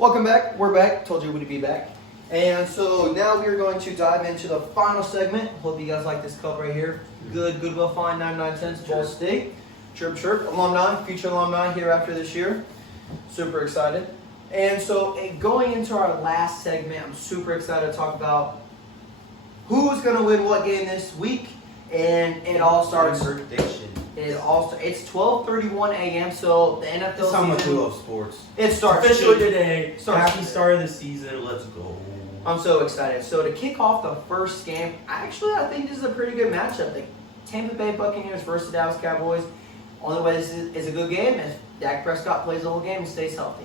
Welcome back. We're back. Told you we'd be back. And so now we're going to dive into the final segment. Hope you guys like this cup right here. Goodwill Fine, 99 cents, Ball State. Chirp, chirp. Alumni, future alumni here after this year. Super excited. And so going into our last segment, I'm super excited to talk about who's going to win what game this week. And it all starts. Prediction. It's 12:31 a.m. So the NFL That's how much we season. love sports. It starts Officially today. Starts Happy start of the season. Let's go. I'm so excited. So to kick off the first game, I think this is a pretty good matchup. The Tampa Bay Buccaneers versus Dallas Cowboys. Only way this is a good game is Dak Prescott plays the whole game and stays healthy.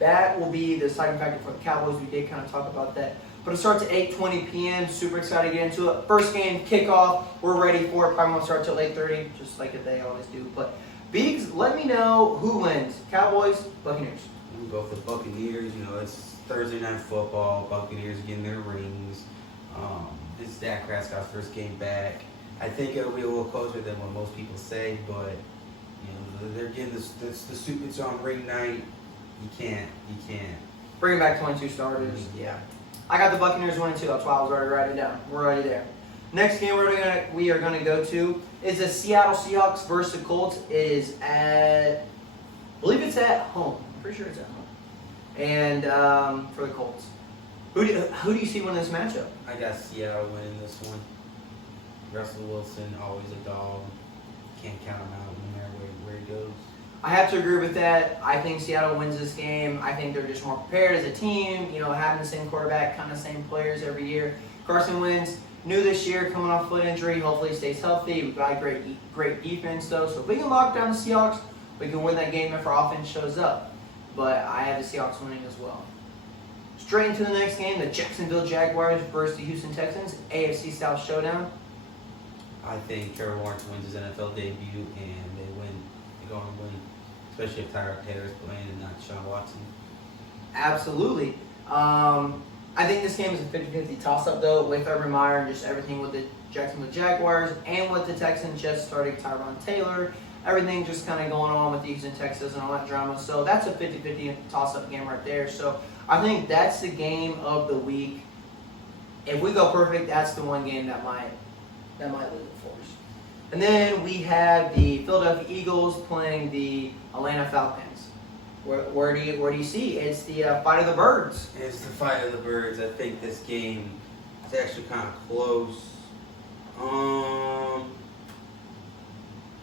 That will be the deciding factor for the Cowboys. We did kind of talk about that. But it starts at 8:20 p.m. Super excited to get into it. First game, kickoff. We're ready for it. Probably won't start till 8:30, just like they always do. But Biggs, let me know who wins. Cowboys, Buccaneers. We go for the Buccaneers. You know, it's Thursday night football. Buccaneers getting their rings. This is Dak Prescott's first game back. I think it'll be a little closer than what most people say, but you know, they're getting this the super. It's on ring night. You can't. Bring back 22 starters. Yeah. I got the Buccaneers winning too. That's why I was already writing it down. We're already there. Next game we are going to go to is the Seattle Seahawks versus the Colts. It is I believe it's at home. I'm pretty sure it's at home. And for the Colts, who do you see winning this matchup? I got Seattle winning this one. Russell Wilson, always a dog. Can't count him out no matter where he goes. I have to agree with that. I think Seattle wins this game. I think they're just more prepared as a team. You know, having the same quarterback, kind of same players every year. Carson Wentz, new this year, coming off foot injury. Hopefully he stays healthy. We've got great defense, though. So if we can lock down the Seahawks, we can win that game if our offense shows up. But I have the Seahawks winning as well. Straight into the next game, the Jacksonville Jaguars versus the Houston Texans, AFC South Showdown. I think Trevor Lawrence wins his NFL debut and they win. They're going to win, especially if Tyrod Taylor's playing and not Sean Watson. Absolutely. I think this game is a 50-50 toss-up, though, with Urban Meyer and just everything with the Jacksonville Jaguars and with the Texans just starting Tyrod Taylor. Everything just kind of going on with the Houston Texans and all that drama. So that's a 50-50 toss-up game right there. So I think that's the game of the week. If we go perfect, that's the one game that might lose it for us. And then we have the Philadelphia Eagles playing the Atlanta Falcons. Where do you see? It's the fight of the birds. It's the fight of the birds. I think this game is actually kind of close. I'm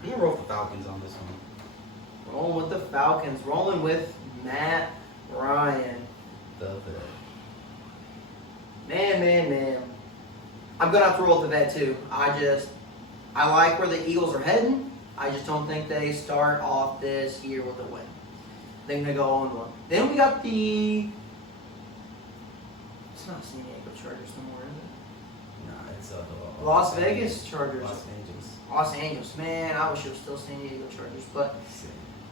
going to roll for Falcons on this one. Rolling with the Falcons. Rolling with Matt Ryan. Man. I'm going to have to roll with that too. I like where the Eagles are heading. I just don't think they start off this year with a win. They're going to go on one. Then we got the... It's not San Diego Chargers anymore, is it? No, it's the Las Vegas Chargers. Los Angeles. Los Angeles. Man, I wish it was still San Diego Chargers. But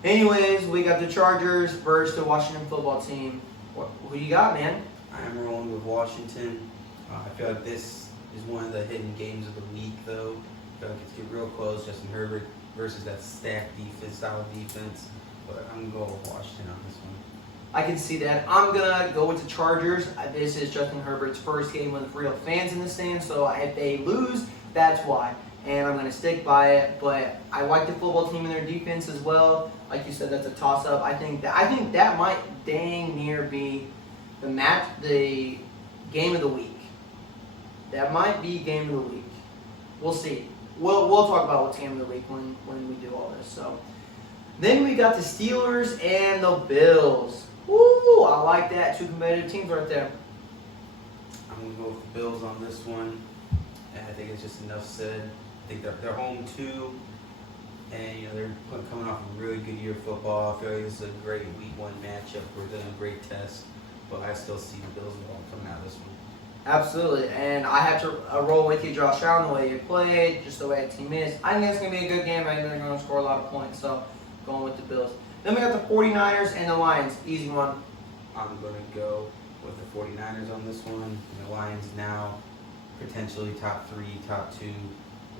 anyways, we got the Chargers versus the Washington football team. Who you got, man? I am rolling with Washington. I feel like this is one of the hidden games of the week, though. I feel like it's get real close. Justin Herbert versus that stacked defense, solid defense. But I'm going to go with Washington on this one. I can see that. I'm going to go with the Chargers. This is Justin Herbert's first game with real fans in the stands, so if they lose, that's why. And I'm going to stick by it. But I like the football team and their defense as well. Like you said, that's a toss-up. I think that might dang near be the game of the week. That might be game of the week. We'll see. We'll talk about what's game of the week when we do all this. So then we got the Steelers and the Bills. Woo! I like that. Two competitive teams right there. I'm going to go with the Bills on this one. And I think it's just enough said. I think they're home too. And, you know, they're coming off a really good year of football. I feel like this is a great week one matchup. We're doing a great test. But I still see the Bills coming out of this one. Absolutely. And I have to roll with you, Josh Allen, the way you played, just the way the team is. I think it's going to be a good game. I think they're going to score a lot of points. So, going with the Bills. Then we got the 49ers and the Lions. Easy one. I'm going to go with the 49ers on this one. And the Lions now potentially top 3, top 2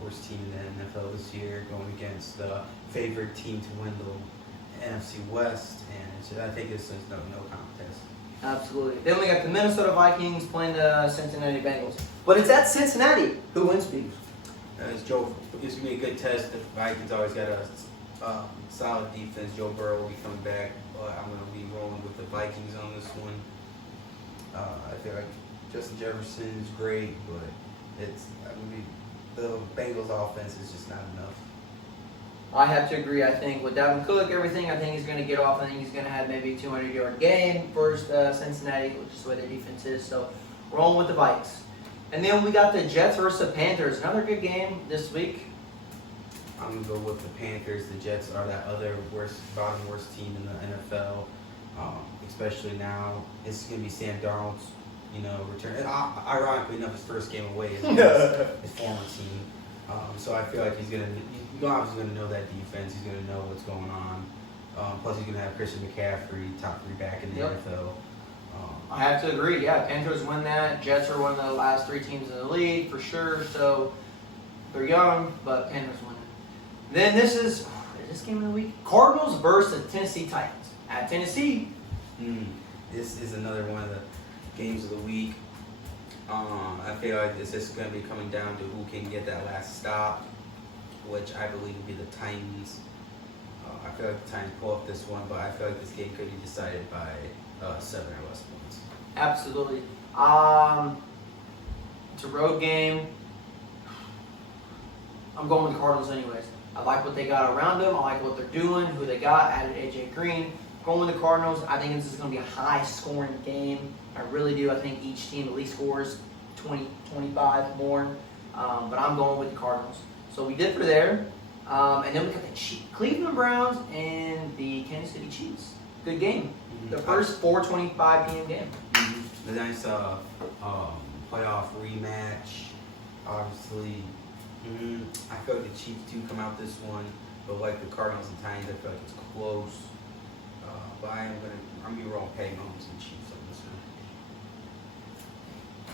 worst team in the NFL this year, going against the favorite team to win NFC West, and I think it's just no contest. Absolutely. Then we got the Minnesota Vikings playing the Cincinnati Bengals. But it's at Cincinnati. Who wins, Pete? It's gonna be a good test. The Vikings always got a solid defense. Joe Burrow will be coming back, but I'm gonna be rolling with the Vikings on this one. I feel like Justin Jefferson is great, but the Bengals offense is just not enough. I have to agree. I think with Dalvin Cook, everything, I think he's going to get off. I think he's going to have maybe a 200-yard game versus Cincinnati, which is the way their defense is. So, rolling with the Vikes. And then we got the Jets versus the Panthers. Another good game this week. I'm going to go with the Panthers. The Jets are that other bottom worst team in the NFL, especially now. It's going to be Sam Darnold's, return. Ironically enough, his first game away is his former team. So I feel like he's obviously going to know that defense. He's going to know what's going on. Plus, he's going to have Christian McCaffrey, top 3 back in the NFL. I have to agree. Yeah, Panthers win that. Jets are one of the last 3 teams in the league for sure. So they're young, but Panthers win it. Then this is this game of the week? Cardinals versus the Tennessee Titans at Tennessee. This is another one of the games of the week. I feel like this is going to be coming down to who can get that last stop, which I believe will be the Titans. I feel like the Titans pull up this one, but I feel like this game could be decided by 7 or less points. Absolutely. It's a road game. I'm going with the Cardinals anyways. I like what they got around them. I like what they're doing, who they got, added A.J. Green. Going with the Cardinals. I think this is going to be a high-scoring game. I really do. I think each team at least scores 20, 25 more. But I'm going with the Cardinals. So we did for there. And then we got the Cleveland Browns and the Kansas City Chiefs. Good game. The first 4:25 p.m. game. The nice playoff rematch. Obviously, I feel like the Chiefs do come out this one, but like the Cardinals and Titans, I feel like it's close. But I'm gonna be rolling Patty Mahomes and Chiefs on this one.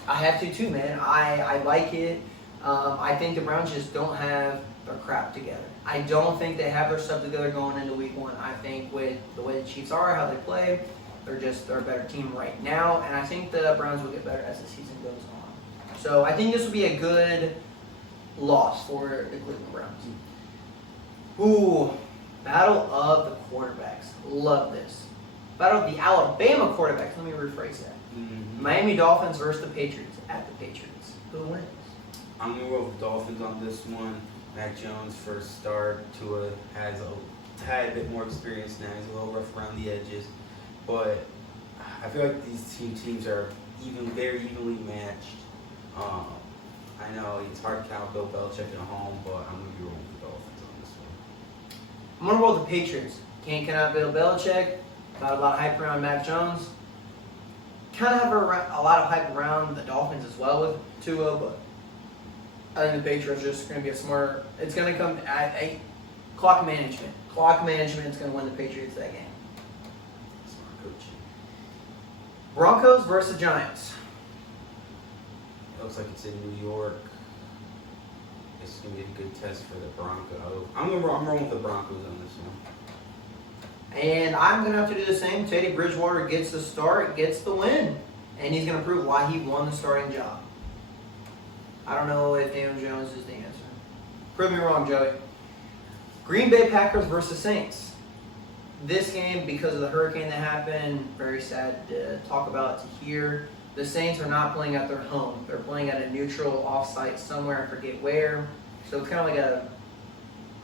I have to too, man. I like it. I think the Browns just don't have their crap together. I don't think they have their stuff together going into week 1. I think with the way the Chiefs are, how they play, they're a better team right now. And I think the Browns will get better as the season goes on. So I think this will be a good loss for the Cleveland Browns. Ooh, battle of the quarterbacks. Love this. Battle of the Alabama quarterbacks. Let me rephrase that. Miami Dolphins versus the Patriots at the Patriots. Who wins? I'm going to go with the Dolphins on this one. Mac Jones first start. Tua has a tad bit more experience now. He's a little rough around the edges. But I feel like these teams are very evenly matched. I know it's hard to count Bill Belichick at home, but I'm going to be rolling with the Dolphins on this one. I'm going to roll with the Patriots. Can't count Bill Belichick. Got a lot of hype around Mac Jones. Kind of have a lot of hype around the Dolphins as well with Tua, but I think the Patriots are just going to be a smarter. It's going to come at clock management. Clock management is going to win the Patriots that game. Smart coaching. Broncos versus Giants. It looks like it's in New York. This is going to be a good test for the Broncos. I'm rolling with the Broncos on this one. And I'm going to have to do the same. Teddy Bridgewater gets the start, gets the win. And he's going to prove why he won the starting job. I don't know if Daniel Jones is the answer. Prove me wrong, Joey. Green Bay Packers versus Saints. This game, because of the hurricane that happened, very sad to talk about, to hear. The Saints are not playing at their home. They're playing at a neutral offsite somewhere, I forget where. So it's kind of like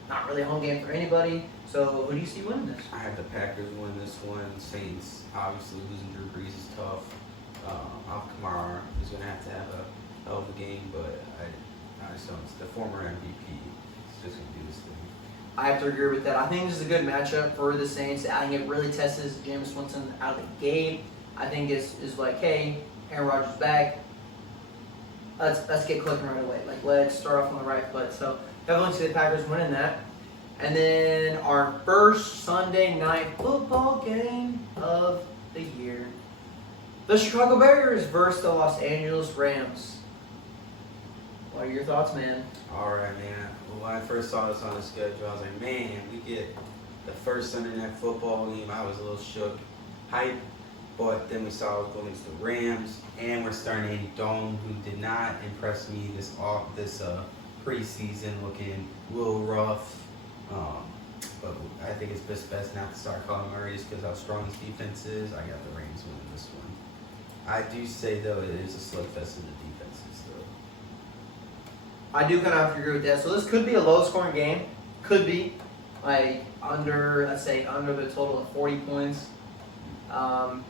not really a home game for anybody. So who do you see winning this? I have the Packers win this one. Saints, obviously losing Drew Brees is tough. Alvin Kamara is going to have a hell of a game, but I just don't. It's the former MVP. It's just going to do this thing. I have to agree with that. I think this is a good matchup for the Saints. I think it really tests Jameis Winston out of the gate. I think it's like, hey, Aaron Rodgers back. Let's get clicking right away. Like, let's start off on the right foot. So definitely see the Packers winning that. And then our first Sunday night football game of the year. The Chicago Bears versus the Los Angeles Rams. What are your thoughts, man? All right, man. When I first saw this on the schedule, I was like, man, we get the first Sunday Night Football game, I was a little shook, hype, but then we saw it go against the Rams, and we're starting Andy Dalton, who did not impress me this preseason, looking a little rough. But I think it's best not to start calling Murray just because how strong his defense is. I got the Rams winning this one. I do say, though, it is a slugfest in the defenses, though. I do kind of have to agree with that. So this could be a low-scoring game. Could be. Under the total of 40 points. I'm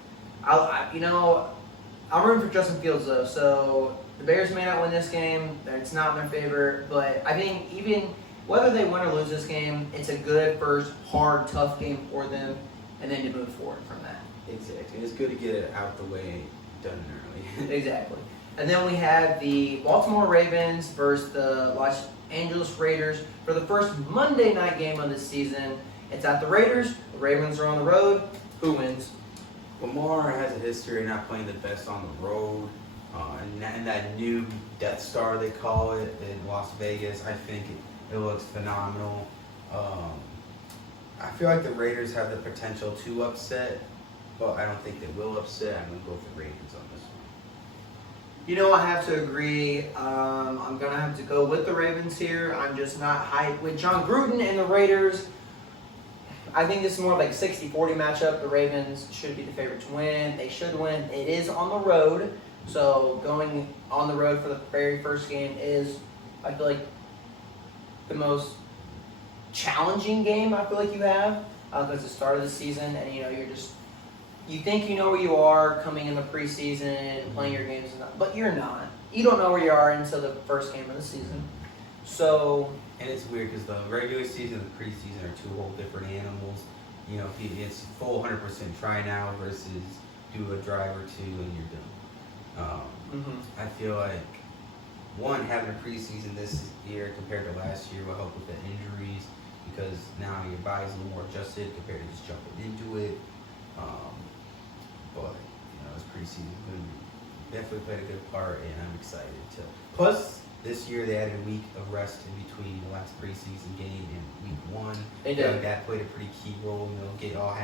rooting for Justin Fields, though. So the Bears may not win this game. It's not in their favor. But I think even whether they win or lose this game, it's a good first hard, tough game for them, and then to move forward from that. Exactly. It's good to get it out the way, done early. Exactly. And then we have the Baltimore Ravens versus the Los Angeles Raiders for the first Monday night game of the season. It's at the Raiders. The Ravens are on the road. Who wins? Lamar has a history of not playing the best on the road. And that new Death Star, they call it, in Las Vegas, I think it looks phenomenal. I feel like the Raiders have the potential to upset, but I don't think they will upset. I'm going to go with the Ravens on this one. I have to agree. I'm going to have to go with the Ravens here. I'm just not hyped. With John Gruden and the Raiders, I think this is more like a 60-40 matchup. The Ravens should be the favorite to win. They should win. It is on the road. So going on the road for the very first game is, I feel like, the most challenging game I feel like you have. Because it's the start of the season and, you think you know where you are coming in the preseason and playing your games, but you're not. You don't know where you are until the first game of the season. So, and it's weird because the regular season and the preseason are two whole different animals. It's full 100% try now versus do a drive or two and you're done. I feel like having a preseason this year compared to last year will help with the injuries because now your body's a little more adjusted compared to just jumping into it. But this preseason definitely played a good part, and I'm excited to. Plus, this year they added a week of rest in between the last preseason game and week one. They did. That played a pretty key role. Get all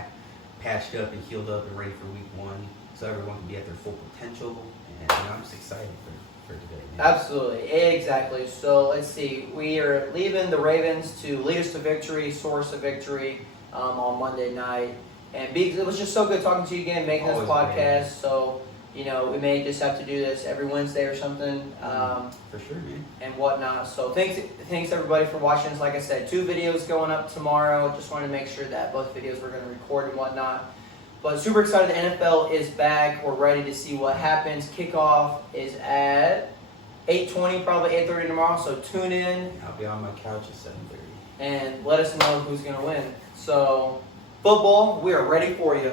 patched up and healed up and ready for week one, so everyone can be at their full potential. And I'm just excited for today. Man. Absolutely, exactly. So let's see. We are leaving the Ravens to lead us to victory, source of victory on Monday night. And it was just so good talking to you again, making this podcast. Great. So, we may just have to do this every Wednesday or something. For sure, man. And whatnot. So thanks everybody for watching. Like I said, 2 videos going up tomorrow. Just wanted to make sure that both videos we're going to record and whatnot. But super excited. The NFL is back. We're ready to see what happens. Kickoff is at 8:20, probably 8:30 tomorrow. So tune in. I'll be on my couch at 7:30. And let us know who's going to win. So, football, we are ready for you.